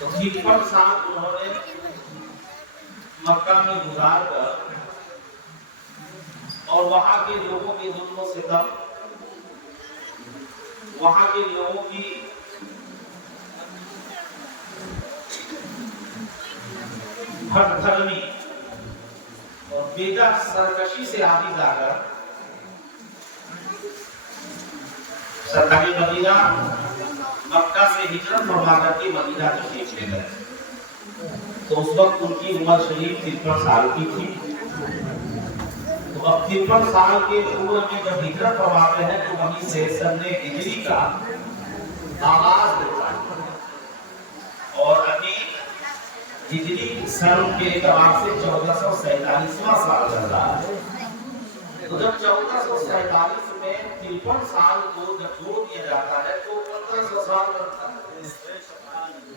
तो 53 साल उन्होंने मक्का में गुजार कर और वहां के लोगों के जुल्म सितम, वहां के लोगों की हठधर्मी और बेजा सरकशी से आदि जाकर सरकार मदीना मक्का से हिजरत फरमा करके मदीना तशरीफ ले गए। तो उस वक्त उनकी उम्र शरीफ 53 साल की थी। तो अब 53 साल के उम्र में जब हिजरत फरमाते हैं तो वहीं से सन्ने हिजरी का आगाज होता है और अभी हिजरी सन के एतबार से 1447वां साल चल रहा है। तो जब 1447 में 53 साल को जब जोड़ दिया जाता है तो 1500 साल बनता है।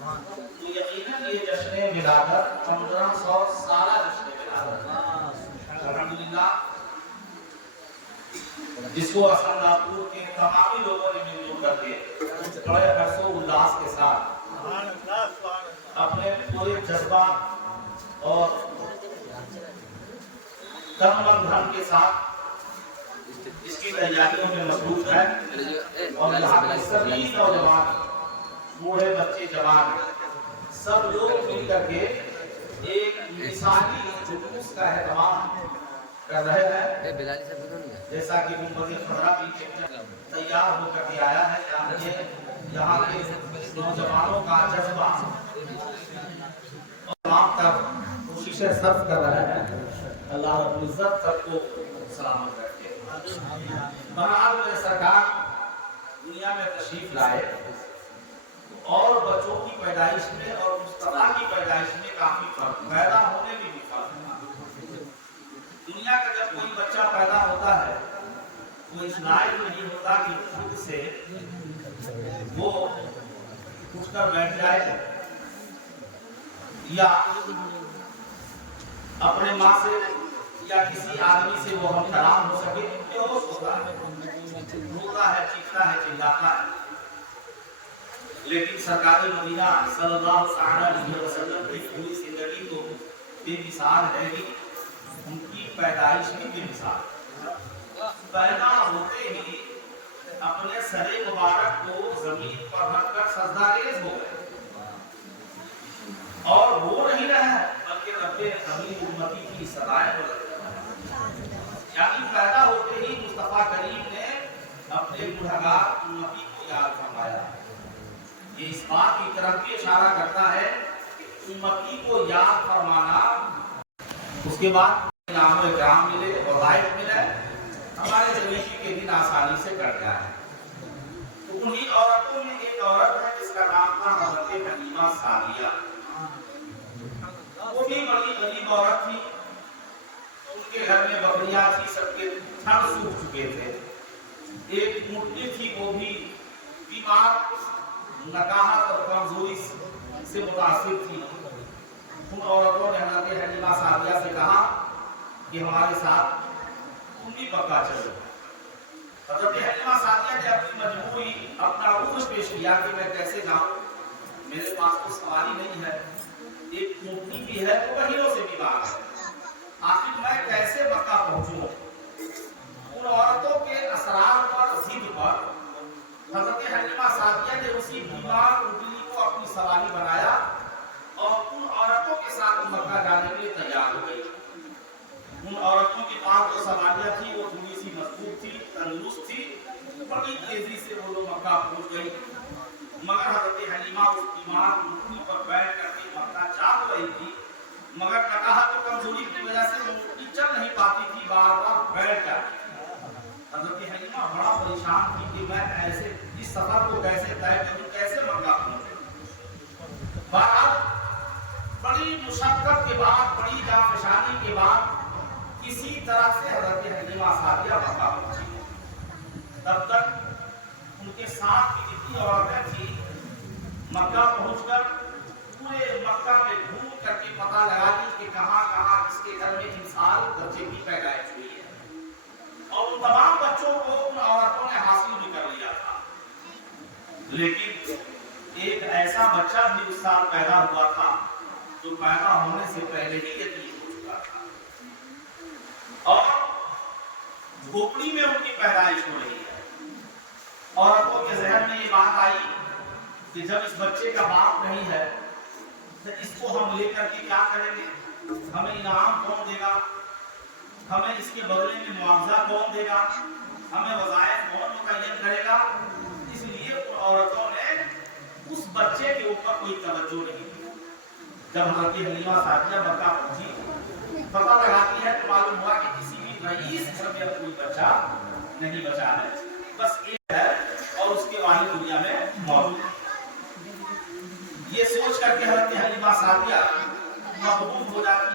तो यकीनन ये जश्न मिलादत 1500 साला जश्न मिलादत अल्हम्दुलिल्लाह, जिसको असलनापुर के तमामी लोगों ने मिलजुल करके बड़े हर्षो उल्लास के साथ अपने पूरे जज्बा और तन मन धन के साथ इसकी तैयारियों में मसरूफ है। और यहाँ के सभी नौजवान, बूढ़े बच्चे, जवान सब लोग मिल करके एक मिसाली जुलूस का एहतमाम कर रहे हैं। जैसा कि मुंबई खबरा भी तैयार होकर के आया है, यहाँ के नौजवानों का जज्बा तमाम तक कोशिशें सर्व कर रहे हैं। अल्लाह रब्बुल इज्जत सबको सलामत रखे। बहरहाल मेरे सरकार दुनिया में तशरीफ लाए और बच्चों की पैदाइश में और मुस्तफा की पैदाइश में काफी फर्क, पैदा होने में भी फर्क था। दुनिया का जब कोई बच्चा पैदा होता है वो इस लायक नहीं होता कि खुद से वो उठकर बैठ जाए या अपने माँ से या किसी आदमी से वो हम कलाम हो सके। बेहोश होता है, रोता है, चीखता है, चिल्लाता है। लेकिन सरकार मदीना सल्लल्लाहु अलैहि वसल्लम की पूरी जिंदगी तो बेमिसाल है कि उनकी पैदाइश भी बेमिसाल। पैदा होते ही अपने सरे मुबारक को जमीन पर रखकर सजदारेज हो गए और रो नहीं रहे बल्कि रब्बे अमीर उम्मती की सदाएं बोल रहे। यानी पैदा होते ही मुस्तफा करीम ने अपने गुनहगार उम्मती को याद फरमाया। ये इस बात की तरफ भी इशारा करता है कि उम्मती को याद फरमाना, उसके बाद इनाम इकराम मिले और लाइफ मिले, हमारे जिंदगी के दिन आसानी से कट जाए। तो उन्हीं औरतों में एक औरत है जिसका नाम था हज़रत हलीमा सादिया। वो भी बड़ी गरीब औरत थी। उनके घर में बकरियां थी, सबके थन सूख चुके थे। एक ऊँटनी थी, वो भी बीमार, नकाहत और कमजोरी से मुतासिर थी। उन औरतों ने हज़रत हलीमा सादिया से कहा कि हमारे साथ तुम भी मक्का चलो। हज़रत हलीमा सादिया ने अपनी मजबूरी, अपना उर्स पेश किया कि मैं कैसे जाऊं, मेरे पास तो सवारी नहीं है, एक ऊँटनी भी है वो महीनों से बीमार है, आखिर मैं कैसे मक्का पहुंचूं। उन औरतों के असरार पर, जिद पर हज़रत हलीमा सादिया ने उसी बीमार ऊँटनी को अपनी सवारी बनाया और उन औरतों के साथ मक्का जाने के लिए तैयार हो गई। उन औरतों के पास जो सवारियां थी वो थोड़ी सी मजबूत थी, तंदुरुस्त थी, बड़ी तेजी से वो लोग मक्का पहुंच गई। मगर हज़रत हलीमा उस बीमार ऊँटनी पर बैठ करके मक्का जा रही थी, मगर नकाहत और कमजोरी की वजह से वो ऊँटनी चल नहीं पाती थी, बार बार बैठ जाती। हज़रत हलीमा बड़ा परेशान थी कि मैं ऐसे इस सफर को कैसे तय करूं, कैसे मक्का पहुंचूं। बहरहाल बड़ी मुशक्कत के बाद, बड़ी जाफशानी के बाद किसी तरह से हज़रत हलीमा सादिया मक्का पहुंची। तब तक उनके साथ की जितनी औरतें थी मक्का पहुंचकर पूरे मक्का में घूम करके पता लगा कि कहां कहां किसके घर में इंसान बच्चे की पैदाइश हुई है और उन तमाम बच्चों को उन औरतों ने हासिल भी कर लिया था। लेकिन एक ऐसा बच्चा भी उस साल पैदा हुआ था जो पैदा होने से पहले ही यतीम हो चुका था और झोपड़ी में उनकी पैदाइश हो रही है। औरतों के जहन में ये बात आई कि जब इस बच्चे का बाप नहीं है तो इसको हम लेकर के क्या करेंगे, हमें इनाम कौन देगा, हमें इसके बदले में मुआवजा कौन देगा, हमें वज़ाइफ कौन मुतय्यन करेगा। इसलिए उन औरतों ने उस बच्चे के ऊपर कोई तवज्जो नहीं दी। जब हज़रत हलीमा सादिया मक्का पहुंची, पता लगाती है तो मालूम हुआ कि किसी भी रईस घर में कोई बच्चा नहीं बचा है, बस एक है और उसके वालिद दुनिया में मौजूद है। ये सोच करके हज़रत हलीमा सादिया मखबूल हो जाती